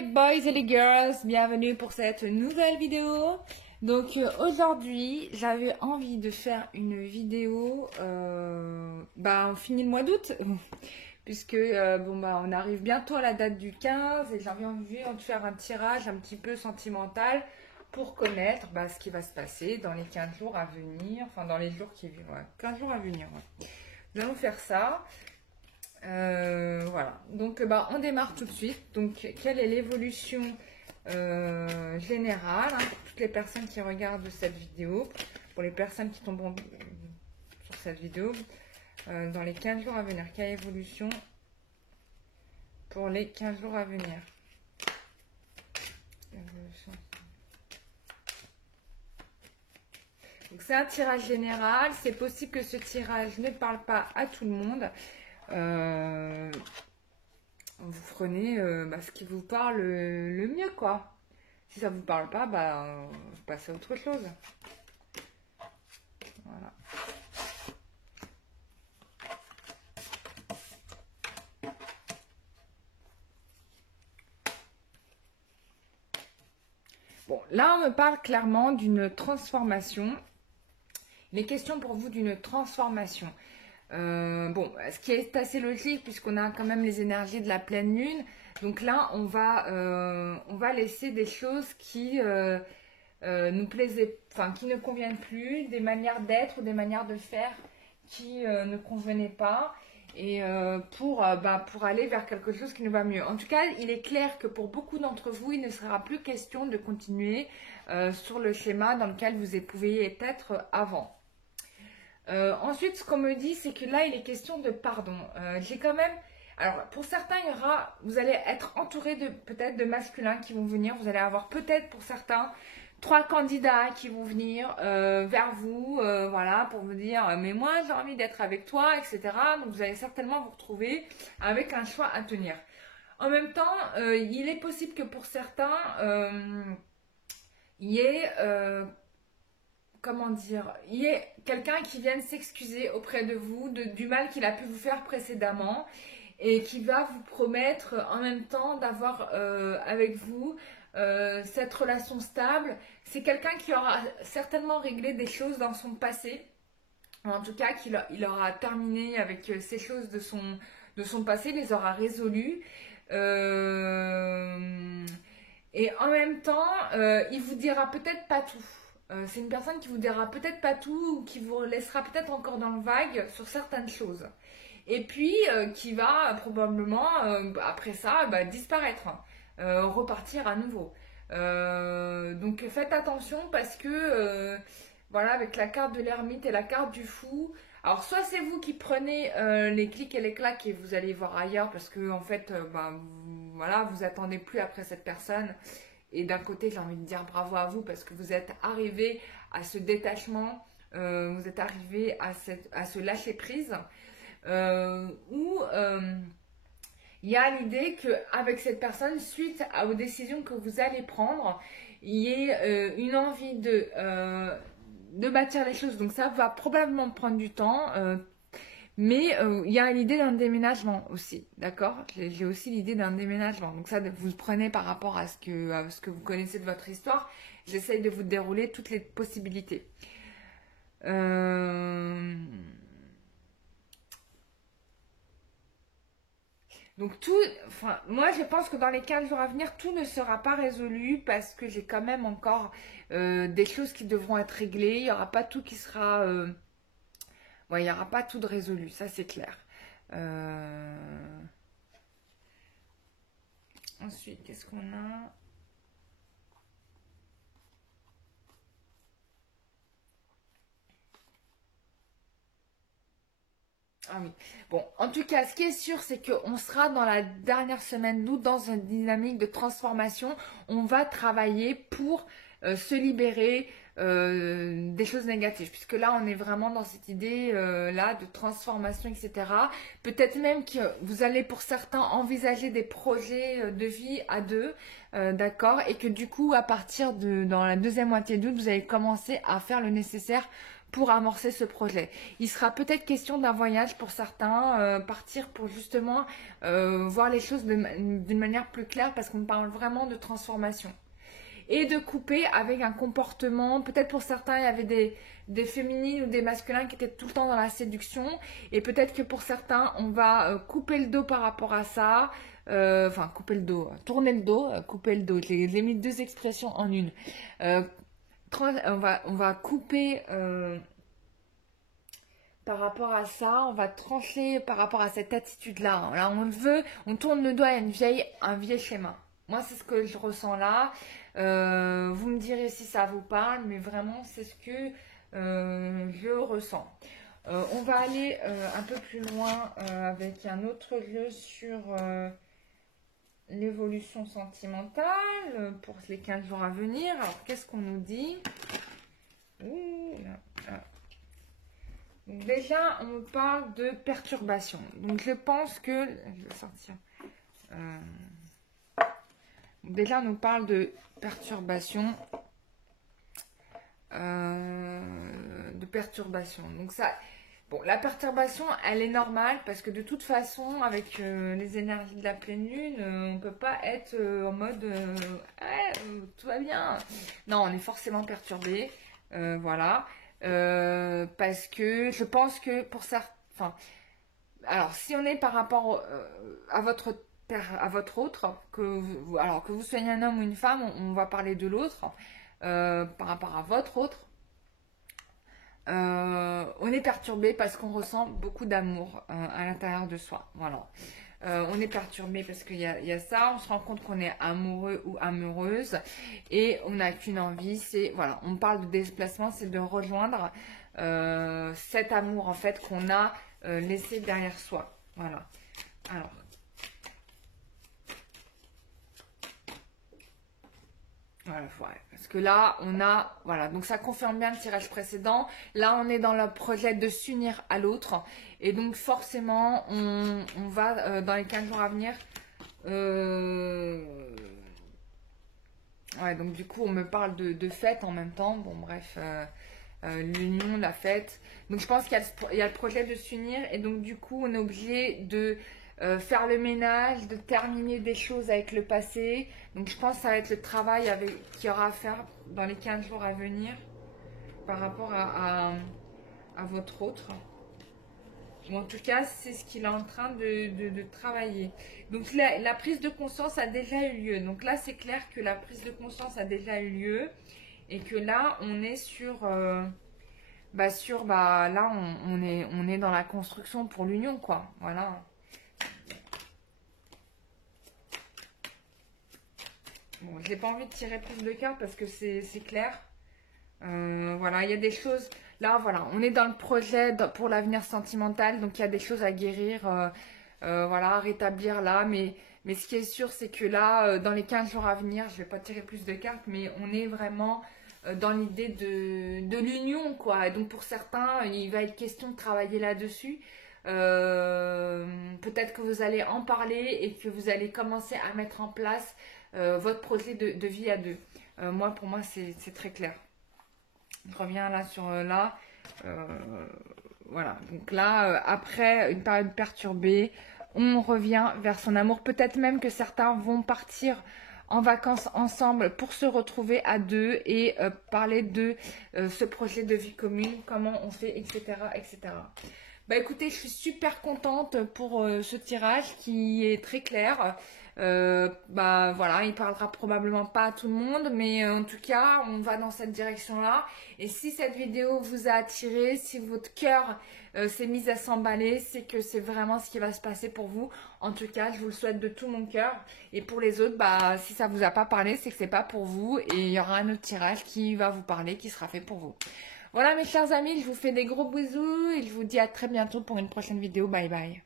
les boys et les girls, bienvenue pour cette nouvelle vidéo. Donc aujourd'hui j'avais envie de faire une vidéo, on finit le mois d'août puisque on arrive bientôt à la date du 15 et j'avais envie de faire un tirage un petit peu sentimental pour connaître ce qui va se passer dans les 15 jours à venir, enfin dans les jours qui viennent, 15 jours à venir. Ouais. Nous allons faire ça. Voilà, donc on démarre tout de suite. Donc quelle est l'évolution générale, pour toutes les personnes qui regardent cette vidéo, pour les personnes qui tomberont sur cette vidéo, dans les 15 jours à venir, quelle évolution pour les 15 jours à venir? Donc c'est un tirage général, c'est possible que ce tirage ne parle pas à tout le monde. Vous prenez ce qui vous parle le mieux, quoi. Si ça vous parle pas, vous passez à autre chose. Voilà. Bon, là on me parle clairement d'une transformation. Il est question pour vous d'une transformation. Ce qui est assez logique puisqu'on a quand même les énergies de la pleine lune. Donc là, on va laisser des choses qui nous plaisaient, qui ne conviennent plus, des manières d'être ou des manières de faire qui ne convenaient pas, et pour aller vers quelque chose qui nous va mieux. En tout cas, il est clair que pour beaucoup d'entre vous, il ne sera plus question de continuer sur le schéma dans lequel vous pouviez être avant. Ensuite, ce qu'on me dit, c'est que là, il est question de pardon. J'ai quand même... Alors, pour certains, vous allez être entouré peut-être de masculins qui vont venir. Vous allez avoir peut-être pour certains 3 candidats qui vont venir vers vous, voilà, pour vous dire « mais moi, j'ai envie d'être avec toi », etc. Donc, vous allez certainement vous retrouver avec un choix à tenir. En même temps, il est possible que pour certains, il y ait... il y a quelqu'un qui vienne s'excuser auprès de vous du mal qu'il a pu vous faire précédemment et qui va vous promettre en même temps d'avoir avec vous cette relation stable. C'est quelqu'un qui aura certainement réglé des choses dans son passé, en tout cas il aura terminé avec ces choses de son passé, les aura résolues. Et en même temps, il vous dira peut-être pas tout. C'est une personne qui vous dira peut-être pas tout ou qui vous laissera peut-être encore dans le vague sur certaines choses. Et puis, qui va probablement, après ça, disparaître, repartir à nouveau. Donc, faites attention parce que, voilà, avec la carte de l'ermite et la carte du fou, alors soit c'est vous qui prenez les clics et les claques et vous allez voir ailleurs parce que, en fait, vous attendez plus après cette personne. Et d'un côté, j'ai envie de dire bravo à vous parce que vous êtes arrivé à ce détachement, vous êtes arrivé à ce lâcher prise, où il y a l'idée qu'avec cette personne, suite aux décisions que vous allez prendre, il y ait une envie de bâtir les choses. Donc ça va probablement prendre du temps. Mais il y a l'idée d'un déménagement aussi, d'accord? J'ai aussi l'idée d'un déménagement. Donc ça, vous le prenez par rapport à ce que vous connaissez de votre histoire. J'essaye de vous dérouler toutes les possibilités. Donc moi je pense que dans les 15 jours à venir, tout ne sera pas résolu parce que j'ai quand même encore des choses qui devront être réglées. Il n'y aura pas tout qui sera... il n'y aura pas tout de résolu, ça c'est clair. Ensuite, qu'est-ce qu'on a? Ah oui. Bon, en tout cas, ce qui est sûr, c'est qu'on sera dans la dernière semaine d'août dans une dynamique de transformation. On va travailler pour se libérer des choses négatives, puisque là on est vraiment dans cette idée là de transformation, etc. Peut-être même que vous allez pour certains envisager des projets de vie à deux, d'accord, et que du coup à partir dans la deuxième moitié d'août vous allez commencer à faire le nécessaire pour amorcer ce projet. Il sera peut-être question d'un voyage pour certains, partir pour justement voir les choses d'une manière plus claire parce qu'on parle vraiment de transformation. Et de couper avec un comportement, peut-être pour certains il y avait des féminines ou des masculins qui étaient tout le temps dans la séduction, et peut-être que pour certains on va couper le dos par rapport à ça, enfin couper le dos, tourner le dos, couper le dos, j'ai mis deux expressions en une. On va couper par rapport à ça, on va trancher par rapport à cette attitude-là. Là, on veut, on tourne le doigt à un vieil schéma. Moi, c'est ce que je ressens là. Vous me direz si ça vous parle, mais vraiment, c'est ce que je ressens. On va aller un peu plus loin avec un autre jeu sur l'évolution sentimentale pour les 15 jours à venir. Alors, qu'est-ce qu'on nous dit? Ouh, là. Donc déjà, on me parle de perturbation. Donc, je pense que... Je vais sortir. Déjà, on nous parle de perturbation. Donc, ça... Bon, la perturbation, elle est normale parce que de toute façon, avec les énergies de la pleine lune, on ne peut pas être en mode tout va bien. Non, on est forcément perturbé. Voilà. Parce que je pense que pour certains... Enfin, alors, si on est par rapport à votre autre, alors que vous soyez un homme ou une femme, on va parler de l'autre. Par rapport à votre autre, on est perturbé parce qu'on ressent beaucoup d'amour à l'intérieur de soi. Voilà. On est perturbé parce qu'il y a ça, on se rend compte qu'on est amoureux ou amoureuse et on n'a qu'une envie, c'est, voilà, on parle de déplacement, c'est de rejoindre cet amour en fait qu'on a laissé derrière soi. Voilà. Alors. Voilà, parce que là, on a, voilà, donc ça confirme bien le tirage précédent. Là, on est dans le projet de s'unir à l'autre. Et donc, forcément, on va, dans les 15 jours à venir, ouais, donc du coup, on me parle de fête en même temps. Bon, bref, l'union, la fête. Donc, je pense qu'il y a le projet de s'unir. Et donc, du coup, on est obligé de... faire le ménage, de terminer des choses avec le passé. Donc je pense que ça va être le travail qu'il y aura à faire dans les 15 jours à venir par rapport à votre autre. Ou en tout cas, c'est ce qu'il est en train de travailler. Donc la prise de conscience a déjà eu lieu. Donc là, c'est clair que la prise de conscience a déjà eu lieu. Et que là, on est là, on est dans la construction pour l'union, quoi. Voilà. Bon, je n'ai pas envie de tirer plus de cartes parce que c'est clair. Voilà, il y a des choses... Là, voilà, on est dans le projet pour l'avenir sentimental. Donc, il y a des choses à guérir, voilà, à rétablir là. Mais ce qui est sûr, c'est que là, dans les 15 jours à venir, je ne vais pas tirer plus de cartes, mais on est vraiment dans l'idée de l'union, quoi. Et donc, pour certains, il va être question de travailler là-dessus. Peut-être que vous allez en parler et que vous allez commencer à mettre en place votre projet de vie à deux. Moi, pour moi, c'est très clair. Je reviens là sur là. Voilà. Donc là, après une période perturbée, on revient vers son amour. Peut-être même que certains vont partir en vacances ensemble pour se retrouver à deux et parler de ce projet de vie commune, comment on fait, etc. etc. Bah écoutez, je suis super contente pour ce tirage qui est très clair. Bah voilà, il parlera probablement pas à tout le monde, mais en tout cas, on va dans cette direction-là. Et si cette vidéo vous a attiré, si votre cœur s'est mis à s'emballer, c'est que c'est vraiment ce qui va se passer pour vous. En tout cas, je vous le souhaite de tout mon cœur. Et pour les autres, bah si ça vous a pas parlé, c'est que c'est pas pour vous. Et il y aura un autre tirage qui va vous parler, qui sera fait pour vous. Voilà mes chers amis, je vous fais des gros bisous et je vous dis à très bientôt pour une prochaine vidéo. Bye bye.